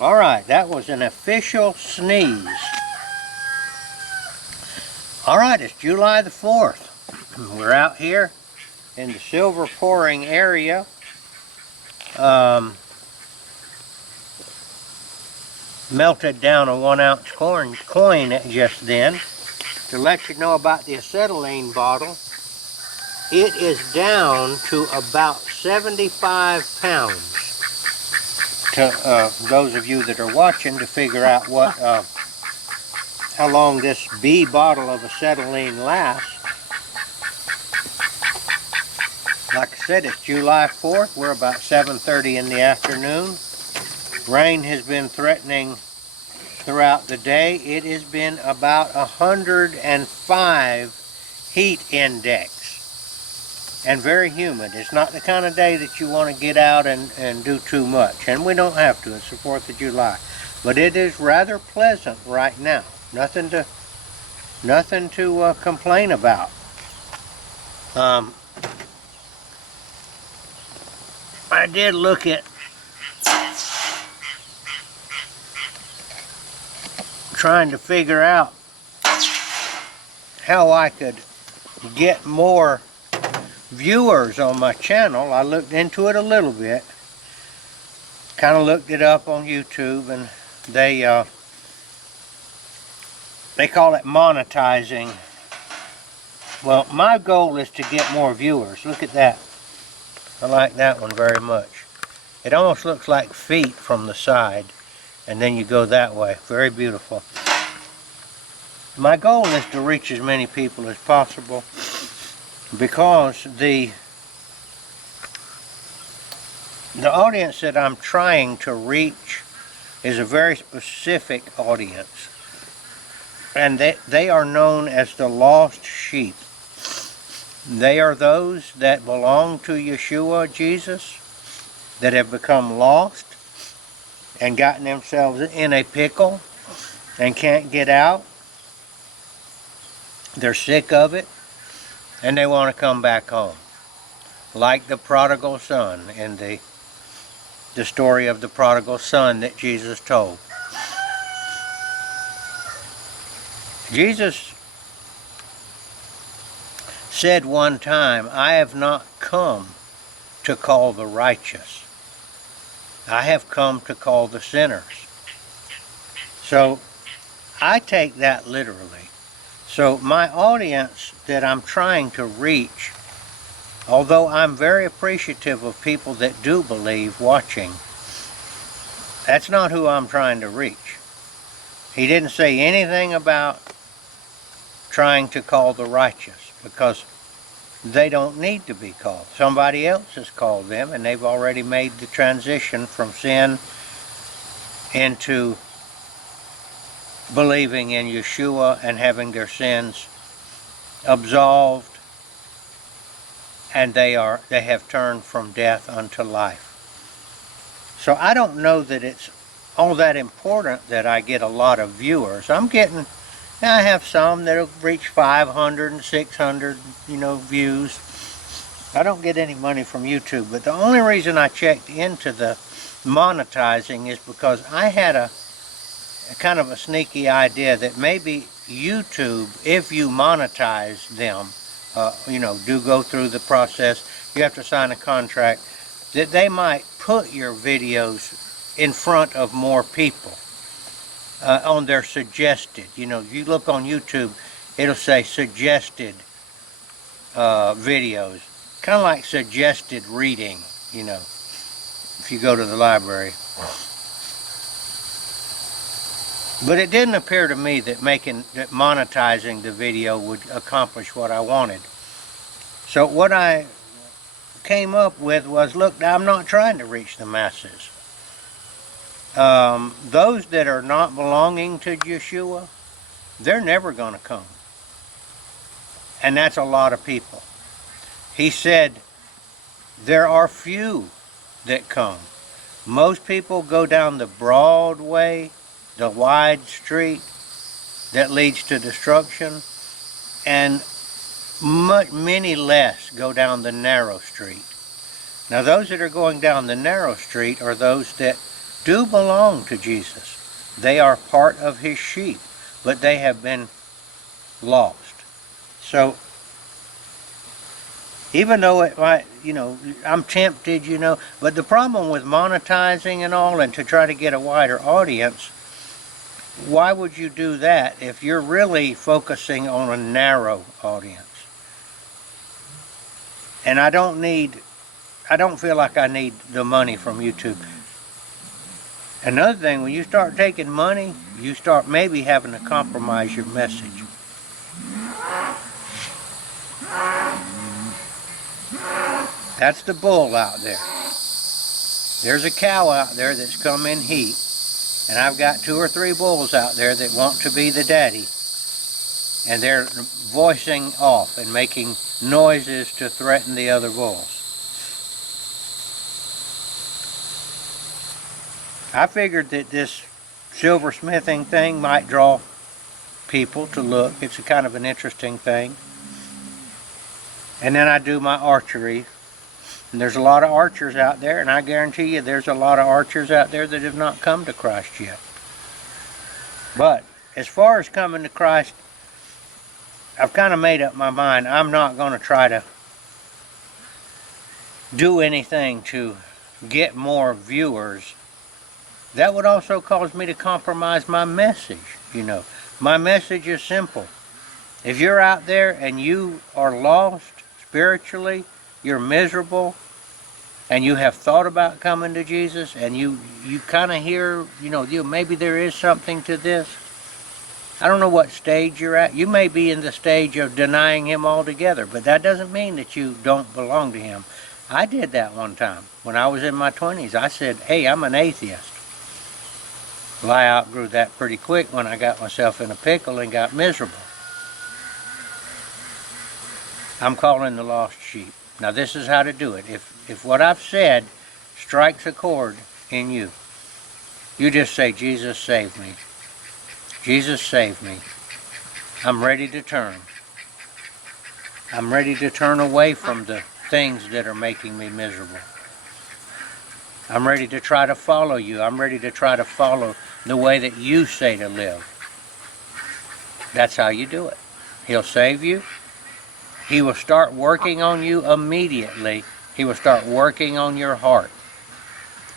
Alright, that was an official sneeze. Alright, it's July the 4th. We're out here in the silver pouring area. Melted down a 1-ounce coin just then. To let you know about the acetylene bottle, it is down to about 75 pounds. To those of you that are watching, to figure out what, how long this B bottle of acetylene lasts. Like I said, it's July 4th. We're about 7:30 in the afternoon. Rain has been threatening throughout the day. It has been about 105 heat index and very humid. It's not the kind of day that you want to get out and do too much, and we don't have to. It's the 4th of July, but it is rather pleasant right now. Nothing to complain about. I did look at trying to figure out how I could get more viewers on my channel. I looked into it a little bit, kind of looked it up on YouTube, and they call it monetizing. Well, my goal is to get more viewers. Look at that. I like that one very much. It almost looks like feet from the side, and then you go that way. Very beautiful. My goal is to reach as many people as possible, because the audience that I'm trying to reach is a very specific audience, and they are known as the lost sheep. They are those that belong to Yeshua, Jesus, that have become lost and gotten themselves in a pickle and can't get out. They're sick of it, and they want to come back home. Like the prodigal son in the story of the prodigal son that Jesus told. Jesus said one time, "I have not come to call the righteous. I have come to call the sinners." So I take that literally. So my audience that I'm trying to reach, although I'm very appreciative of people that do believe watching, that's not who I'm trying to reach. He didn't say anything about trying to call the righteous, because they don't need to be called. Somebody else has called them, and they've already made the transition from sin into believing in Yeshua and having their sins absolved, and they have turned from death unto life. So I don't know that it's all that important that I get a lot of viewers. I have some that'll reach 500 and 600, views. I don't get any money from YouTube, but the only reason I checked into the monetizing is because I had a kind of a sneaky idea that maybe YouTube, if you monetize them, do go through the process, you have to sign a contract, that they might put your videos in front of more people. On their suggested, if you look on YouTube, it'll say suggested videos, kind of like suggested reading, if you go to the library. But it didn't appear to me that monetizing the video would accomplish what I wanted. So what I came up with was, look, I'm not trying to reach the masses. Those that are not belonging to Yeshua, they're never going to come. And that's a lot of people. He said, there are few that come. Most people go down the broad way, the wide street that leads to destruction, and many less go down the narrow street Now those that are going down the narrow street are those that do belong to Jesus. They are part of his sheep, but they have been lost. So even though it might, I'm tempted, but the problem with monetizing and all and to try to get a wider audience, why would you do that if you're really focusing on a narrow audience? And I don't feel like I need the money from YouTube. Another thing, when you start taking money, you start maybe having to compromise your message. That's the bull out there. There's a cow out there that's come in heat, and I've got 2 or 3 bulls out there that want to be the daddy, and they're voicing off and making noises to threaten the other bulls. I figured that this silversmithing thing might draw people to look. It's a kind of an interesting thing. And then I do my archery. And there's a lot of archers out there, and I guarantee you there's a lot of archers out there that have not come to Christ yet. But as far as coming to Christ, I've kind of made up my mind. I'm not going to try to do anything to get more viewers. That would also cause me to compromise my message, My message is simple. If you're out there and you are lost spiritually, you're miserable, and you have thought about coming to Jesus, and you kind of hear, maybe there is something to this. I don't know what stage you're at. You may be in the stage of denying him altogether, but that doesn't mean that you don't belong to him. I did that one time. When I was in my 20s, I said, hey, I'm an atheist. Well, I outgrew that pretty quick when I got myself in a pickle and got miserable. I'm calling the lost sheep. Now this is how to do it. If what I've said strikes a chord in you, you just say, Jesus, save me. Jesus, save me. I'm ready to turn. I'm ready to turn away from the things that are making me miserable. I'm ready to try to follow you. I'm ready to try to follow the way that you say to live. That's how you do it. He'll save you. He will start working on you immediately. He will start working on your heart,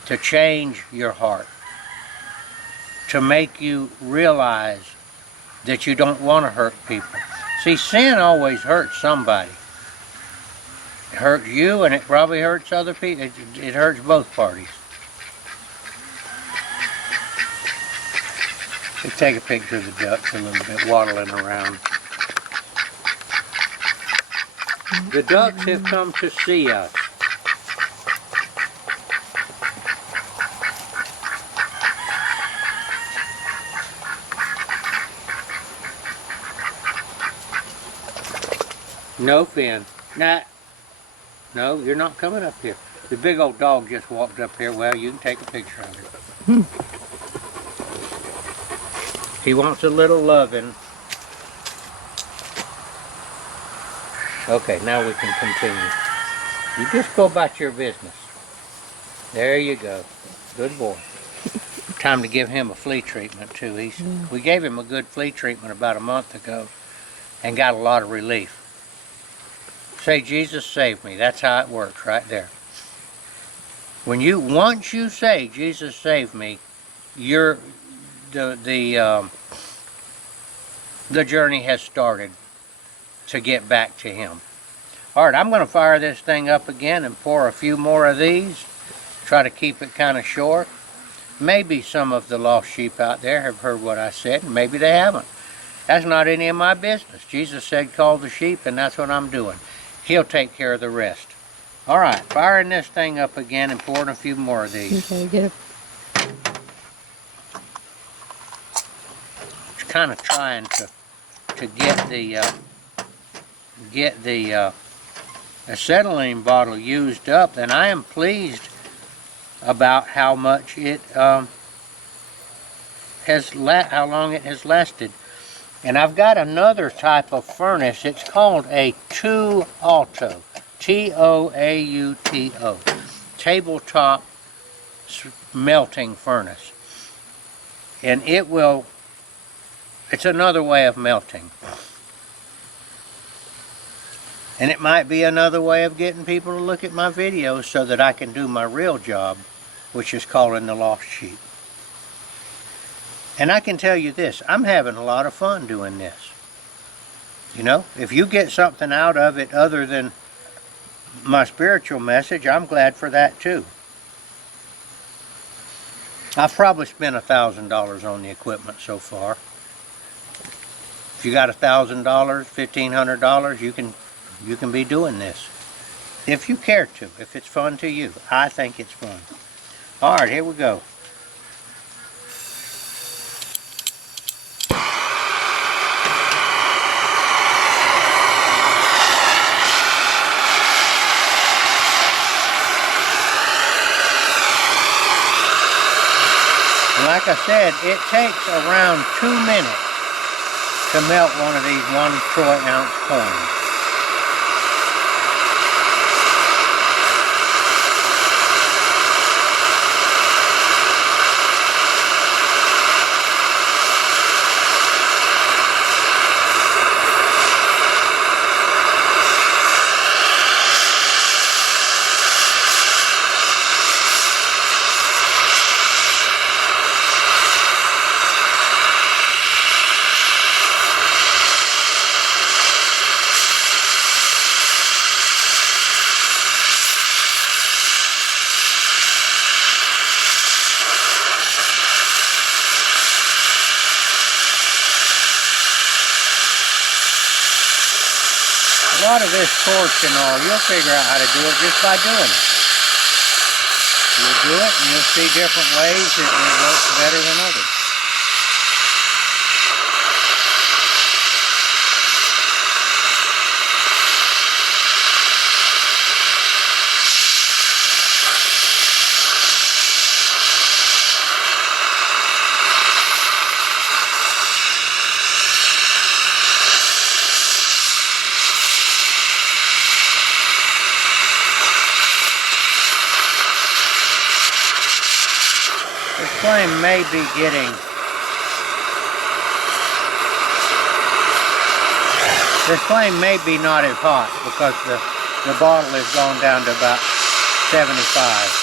to change your heart, to make you realize that you don't want to hurt people. See, sin always hurts somebody. It hurts you, and it probably hurts other people. It hurts both parties. Let's take a picture of the ducks a little bit, waddling around. The ducks have come to see us. No, Finn. Nah. No, you're not coming up here. The big old dog just walked up here. Well, you can take a picture of it. He wants a little loving. Okay, now we can continue. You just go about your business. There you go. Good boy. Time to give him a flea treatment too. We gave him a good flea treatment about a month ago and got a lot of relief. Say, Jesus, save me. That's how it works right there. Once you say, Jesus, save me, the journey has started to get back to him. All right, I'm going to fire this thing up again and pour a few more of these. Try to keep it kind of short. Maybe some of the lost sheep out there have heard what I said, and maybe they haven't. That's not any of my business. Jesus said, call the sheep, and that's what I'm doing. He'll take care of the rest. All right, firing this thing up again and pouring a few more of these. Okay, get it. Just kind of trying to get the acetylene bottle used up, and I am pleased about how much it how long it has lasted. And I've got another type of furnace. It's called a Tuauto, T-O-A-U-T-O. tabletop melting furnace. And it's another way of melting. And it might be another way of getting people to look at my videos so that I can do my real job, which is calling the lost sheep. And I can tell you this, I'm having a lot of fun doing this. You know, if you get something out of it other than my spiritual message, I'm glad for that too. I've probably spent $1,000 on the equipment so far. If you got $1,000, $1,500, you can be doing this. If you care to, if it's fun to you. I think it's fun. All right, here we go. Like I said, it takes around 2 minutes to melt one of these 1 troy ounce coins. A lot of this torch and all, you'll figure out how to do it just by doing it. You'll do it and you'll see different ways that it works better than others. This flame may be getting, not as hot because the bottle has gone down to about 75.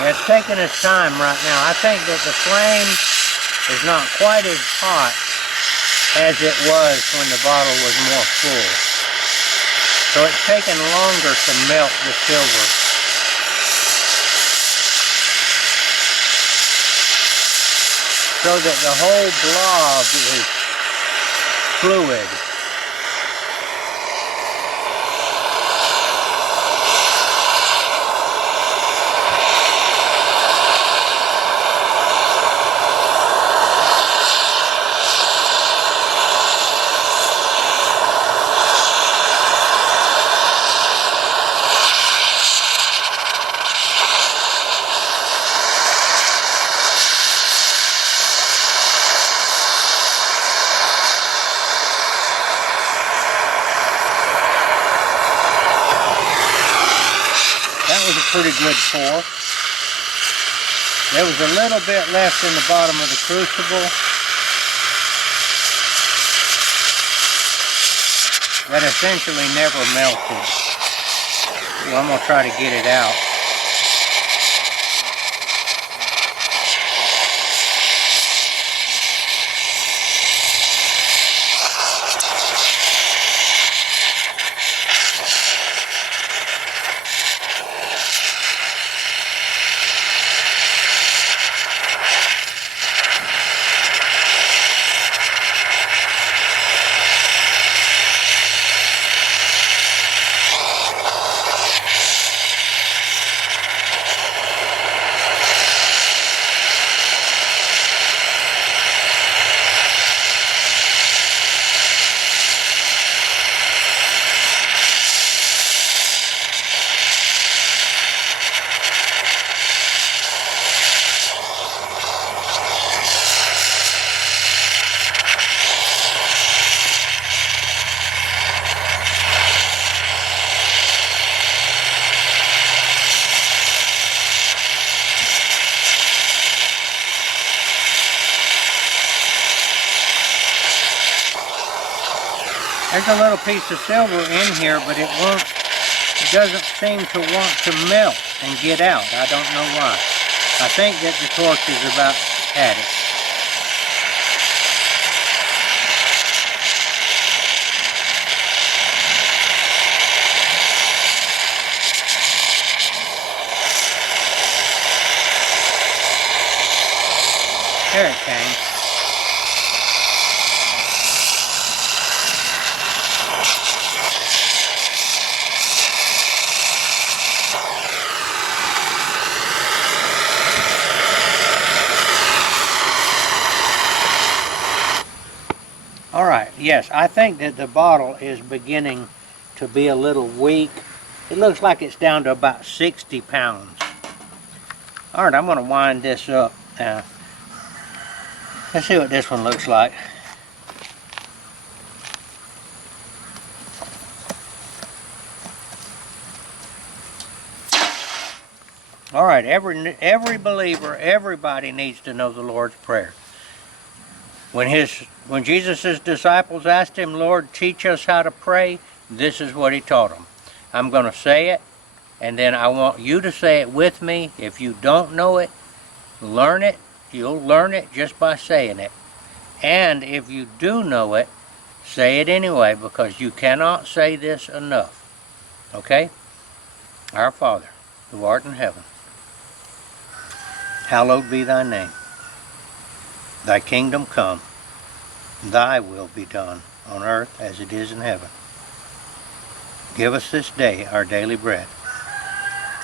It's taking its time right now. I think that the flame is not quite as hot as it was when the bottle was more full. So it's taking longer to melt the silver. So that the whole blob is fluid. Pretty good pour. There was a little bit left in the bottom of the crucible. that essentially never melted. Well, I'm going to try to get it out. There's a little piece of silver in here, but it doesn't seem to want to melt and get out. I don't know why. I think that the torch is about at it. There it came. Alright, yes, I think that the bottle is beginning to be a little weak. It looks like it's down to about 60 pounds. Alright, I'm going to wind this up now. Let's see what this one looks like. Alright, every believer, everybody needs to know the Lord's Prayer. When Jesus' disciples asked him, Lord, teach us how to pray, this is what he taught them. I'm going to say it, and then I want you to say it with me. If you don't know it, learn it. You'll learn it just by saying it. And if you do know it, say it anyway, because you cannot say this enough. Okay? Our Father, who art in heaven, hallowed be thy name. Thy kingdom come, thy will be done on earth as it is in heaven. Give us this day our daily bread,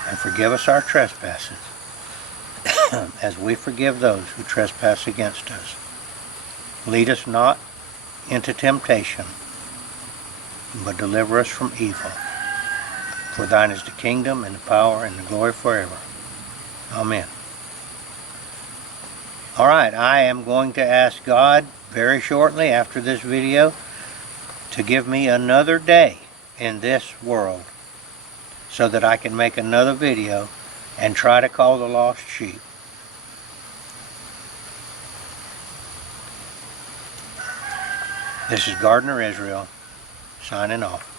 and forgive us our trespasses, as we forgive those who trespass against us. Lead us not into temptation, but deliver us from evil. For thine is the kingdom, and the power, and the glory forever. Amen. Alright, I am going to ask God very shortly after this video to give me another day in this world so that I can make another video and try to call the lost sheep. This is Gardner Israel signing off.